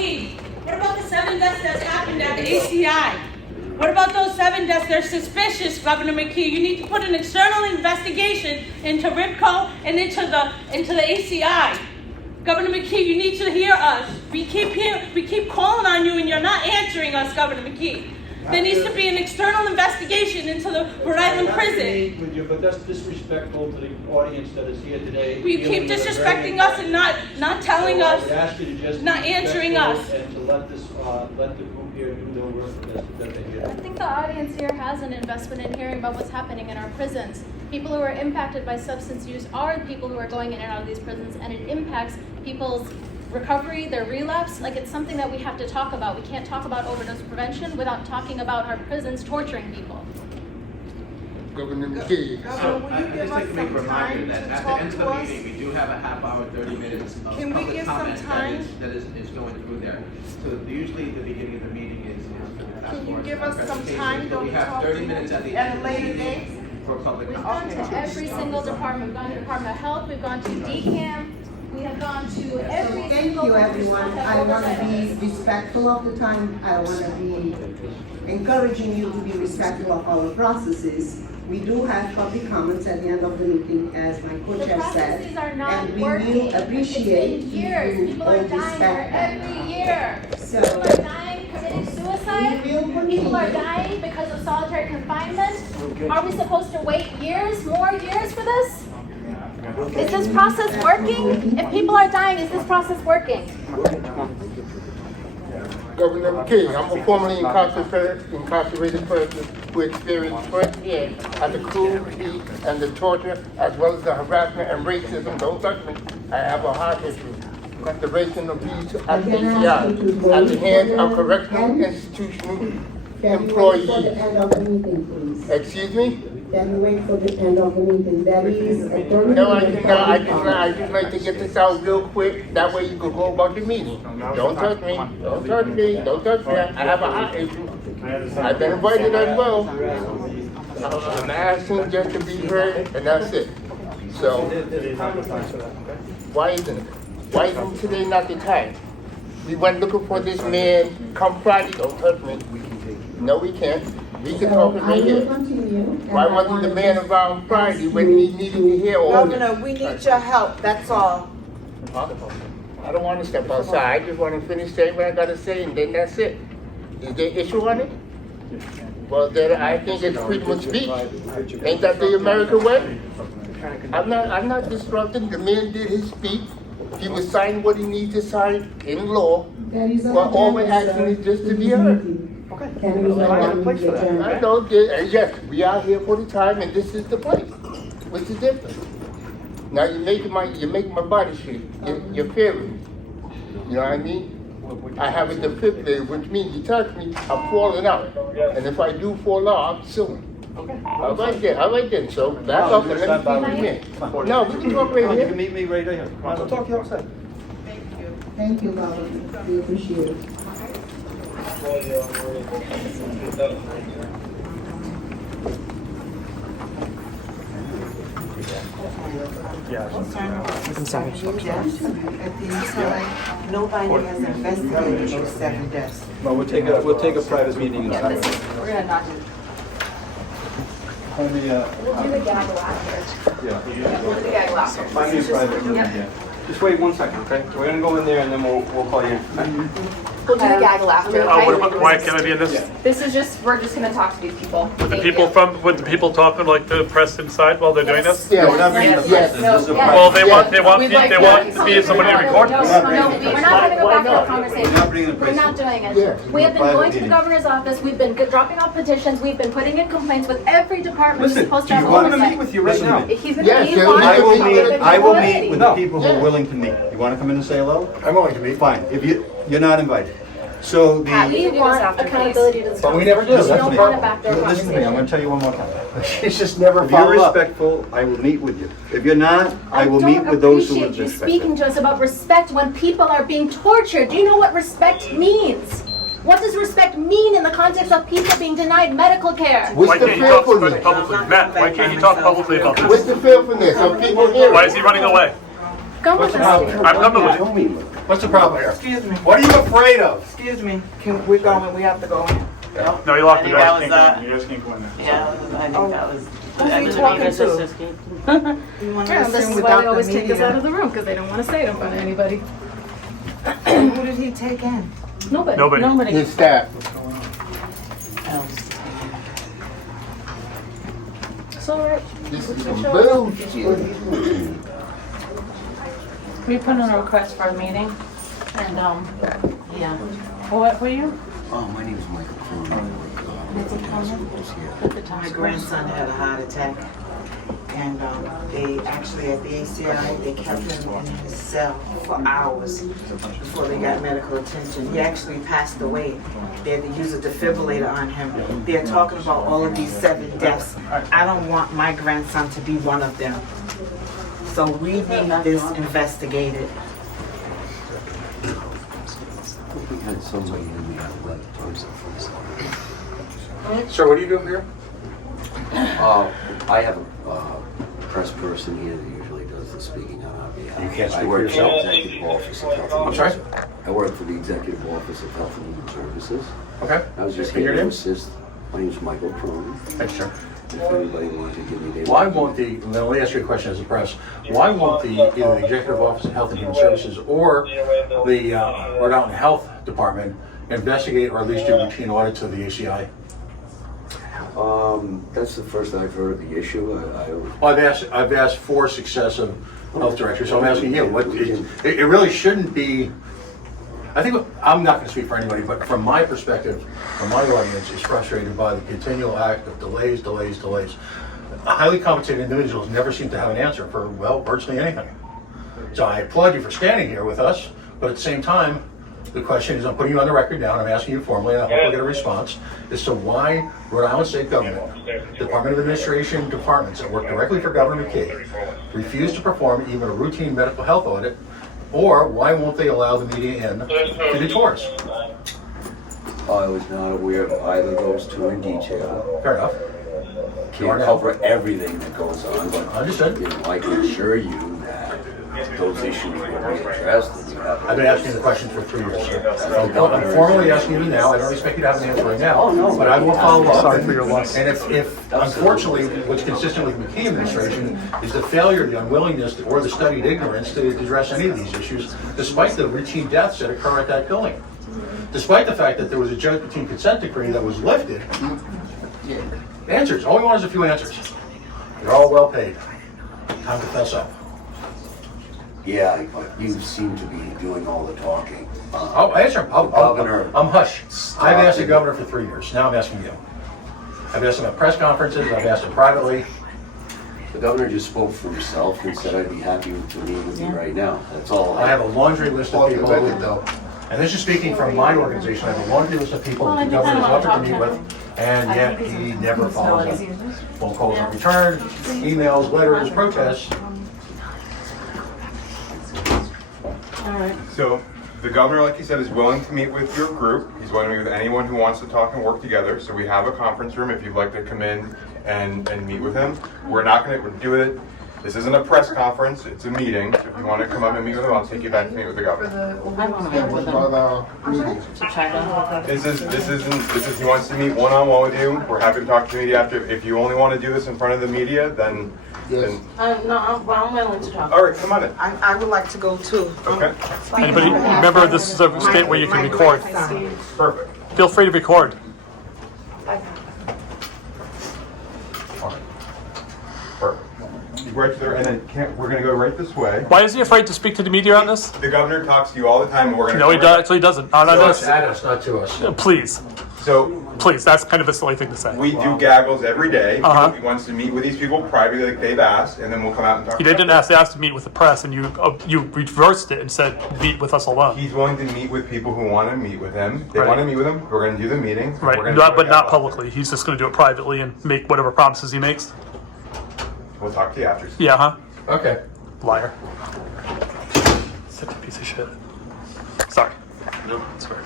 McKee, what about the 7 deaths that's happened at the ACI? What about those 7 deaths? They're suspicious, Governor McKee. You need to put an external investigation into RIPCO and into the ACI. Governor McKee, you need to hear us. We keep calling on you and you're not answering us, Governor McKee. There needs to be an external investigation into the Rhode Island prison. With you, but that's disrespectful to the audience that is here today. You keep disrespecting us and not telling us, I would ask you to just not answering us. And to let the group here do their work that they did. I think the audience here has an investment in hearing about what's happening in our prisons. People who are impacted by substance use are the people who are going in and out of these prisons, and it impacts people's recovery, their relapse. Like, it's something that we have to talk about. We can't talk about overdose prevention without talking about our prisons torturing people. Governor McKee. So I'd just like to make a reminder that at the end of the meeting, we do have a half hour, 30 minutes of public comment that is going through there. So usually the beginning of the meeting is Can you give us some time? But we have 30 minutes at the end of the meeting for public We've gone comment. to every single department. We've gone to Department of Health, we've gone to DCAM, we have gone to every Thank single. you, everyone. I want to be respectful of the time. I want to be encouraging you to be respectful of our processes. We do have public comments at the end of the meeting, as my The co-chair said. processes are not And we working. will appreciate It's been years. you People all are dying respect there that. every year. So- People are dying committing suicide. We will continue. People are dying because of solitary confinement. Are we supposed to wait years, more years for this? Is this process working? If people are dying, is this process working? Governor McKee, I'm a formerly incarcerated person who experienced firsthand the cruelty and the torture, as well as the harassment and racism. Don't touch me. I have a heart issue. The racial abuse at the ACI, at the hands of correctional institutional Can you wait for the employees. end of the meeting, please? Excuse me? Can you wait for the end of the meeting? There is a 30-minute No, I cannot. public comment. I just like to get this out real quick. That way you can go about your meeting. Don't touch me. Don't touch me. Don't touch me. I have a heart issue. I've been invited as well. I'm asking just to be heard, and that's it. So, why isn't today not the time? We went looking for this man come Friday. Don't touch me. No, we can't. We can talk it I right will here. continue. Why wasn't the man around Friday when he needed to hear all this? Governor, we need your help, that's all. I don't want to step outside. I just want to finish saying what I got to say, and then that's it. Is there issue on it? Well, then I think it's freedom of speech. Ain't that the American way? I'm not disrupting. The man did his speech. He was signing what he needs to sign in law. There is a But all we're agenda, asking sir, is just to be this heard. meeting. Can we have the agenda? I know, yes, we are here for the time, and this is the place. What's the difference? Now you're making my body shake. You're fearing me. You know what I mean? I have a defibrillator, which means you touch me, I'm falling out. And if I do fall out, I'm suing. All right then. So back up and let me finish me. No, we can talk right You can here. meet me right here. We'll talk to you outside. Thank you, Governor. We appreciate it. I'm sorry. At the ACI, nobody has investigated your 7 deaths. Well, we'll take a private meeting inside. We're gonna not do. Find me, We'll do the gaggle after. yeah. We'll do the gaggle after. Find me a private meeting, yeah. Just wait 1 second, okay? We're gonna go in there and then we'll call you. We'll do the gaggle after, Oh, what okay? about, why can I be in this? This is just, we're just gonna talk to these people. With the Thank people you. with the people talking like the press inside while they're doing this? Yes, We're not bringing the yes. press in. This is a Yes. Well, private. they want We'd like to be somebody to record No, this. we're not gonna go back to the We're conversation. not bringing the We're press not in. doing Yeah. it. We have been Private going to the meeting. governor's office, we've been dropping off petitions, we've been putting in complaints with every department who's Listen, supposed do to you have want me to oversight. meet with you right now? He's Yes, gonna, yes, he wants I to will talk meet- with the I will community. meet with No. the people who are willing to meet. You wanna come in and say hello? I'm willing to meet. Fine, if you're not invited. So Pat, the, you We do this want after, please. accountability to this. But we never do. We That's don't the want a problem. backdoor listen to me, I'm conversation. gonna tell you one more time. She's just never If you're followed up. respectful, I will meet with you. If you're not, I will meet with those who will don't appreciate you respect speaking you. to us about respect when people are being tortured. Do you know what respect means? What does respect mean in the context of people being denied medical care? Why What's the can't you talk about it fearfulness? publicly? Matt, why can't you talk publicly about What's this? the fearfulness of people here? Why is he running away? Come with us. I'm coming with you. Show me, look. What's the problem here? Excuse me, What are you afraid of? excuse me, we have to go in. No, you locked the I think door. that was, You guys can't go in there. Yeah, I think that was. Who's he talking to? You wanna Yeah, this listen is why without they always the take us out media? of the room, because they don't want to say it in front of anybody. Who did he take in? Nobody. Nobody. His staff. It's all right. This is some bullshit. We put in a request for a meeting, and, yeah. What were you? Oh, my name is Michael Cronin. My grandson had a heart attack, and they actually at the ACI, they kept him in his cell for hours before they got medical attention. He actually passed away. They had to use a defibrillator on him. They're talking about all of these 7 deaths. I don't want my grandson to be one of them. So we need this investigated. We had somebody in the athletic towards the first. Sir, what are you doing here? I have a press person here that usually does the speaking on our behalf. You can't speak I for work yourself? for the Executive Office of Health and I'm sorry? I work for the Executive Office of Health and Human Services. Okay. I was just And your here to name? assist. My name is Michael Cronin. Thanks, sir. If anybody wanted to give me their... Why won't now let me ask you a question as a press. Why won't either the Executive Office of Health and Human Services or the Rhode Island Health Department investigate or at least do routine audits of the ACI? That's the first I've heard of the issue. Well, I've asked 4 successive health directors, so I'm asking you, it really shouldn't be, I think, I'm not going to speak for anybody, but from my perspective, from my audience is frustrated by the continual act of delays. Highly compensated individuals never seem to have an answer for, well, virtually anything. So I applaud you for standing here with us, but at the same time, the question is, I'm putting you on the record now, and I'm asking you formally, and I hope I get a response, as to why Rhode Island State Government, Department of Administration departments that work directly for Governor McKee refuse to perform even a routine medical health audit, or why won't they allow the media in to do tours? I was not aware of either of those 2 in detail. Fair enough. Can't cover everything that goes on, but Understood. you know, I can assure you that those issues will be addressed. And you have I've been asking the question for 3 years, sir. I'm formally asking you now. I don't expect you to have an answer right now, but I will follow up. Sorry for your loss. And if unfortunately, what's consistent with the McKee administration is the failure, the unwillingness, or the studied ignorance to address any of these issues, despite the routine deaths that occur at that building. Despite the fact that there was a Judge Routine consent decree that was lifted. Answers. All we want is a few answers. You're all well paid. Time to fess up. Yeah, but you seem to be doing all the talking. Oh, answer. Governor. I'm hush. I've asked the governor for 3 years. Now I'm asking you. I've asked him at press conferences. I've asked him privately. The governor just spoke for himself and said I'd be happy to meet with you right now. That's all. I have a laundry list of people who, and this is speaking from my organization, I have a laundry list of people that the governor has offered to meet with, and yet he never follows up. Phone calls are returned, emails, letters, protests. So the governor, like he said, is willing to meet with your group. He's willing to meet with anyone who wants to talk and work together. So we have a conference room if you'd like to come in and meet with him. We're not going to do it. This isn't a press conference, it's a meeting. So if you want to come up and meet with him, I'll take you back to meet with the governor. I want to meet with them. To try to. This is, he wants to meet one-on-one with you. We're happy to talk to the media after. If you only want to do this in front of the media, then. No, I'm willing to talk. All right, come on in. I would like to go too. Okay. Anybody, remember this is a state where you can record. Perfect. Feel free to record. Perfect. You right there, and then we're going to go right this way. Why is he afraid to speak to the media on this? The governor talks to you all the time, and we're going to. No, he actually doesn't. Not on It's this. at us, not to us. Please. So. Please, that's kind of a silly thing to say. We do gaggles every day. Uh-huh. He wants to meet with these people privately, like they've asked, and then we'll come out and talk. He didn't ask. They asked to meet with the press, and you reversed it and said meet with us alone. He's willing to meet with people who want to meet with him. They Right. want to meet with him. We're going to do the meeting. Right, We're gonna but do not it. publicly. He's just going to do it privately and make whatever promises he makes. We'll talk to you after. Yeah, huh? Okay. Liar. Such a piece of shit. Sorry. Sorry.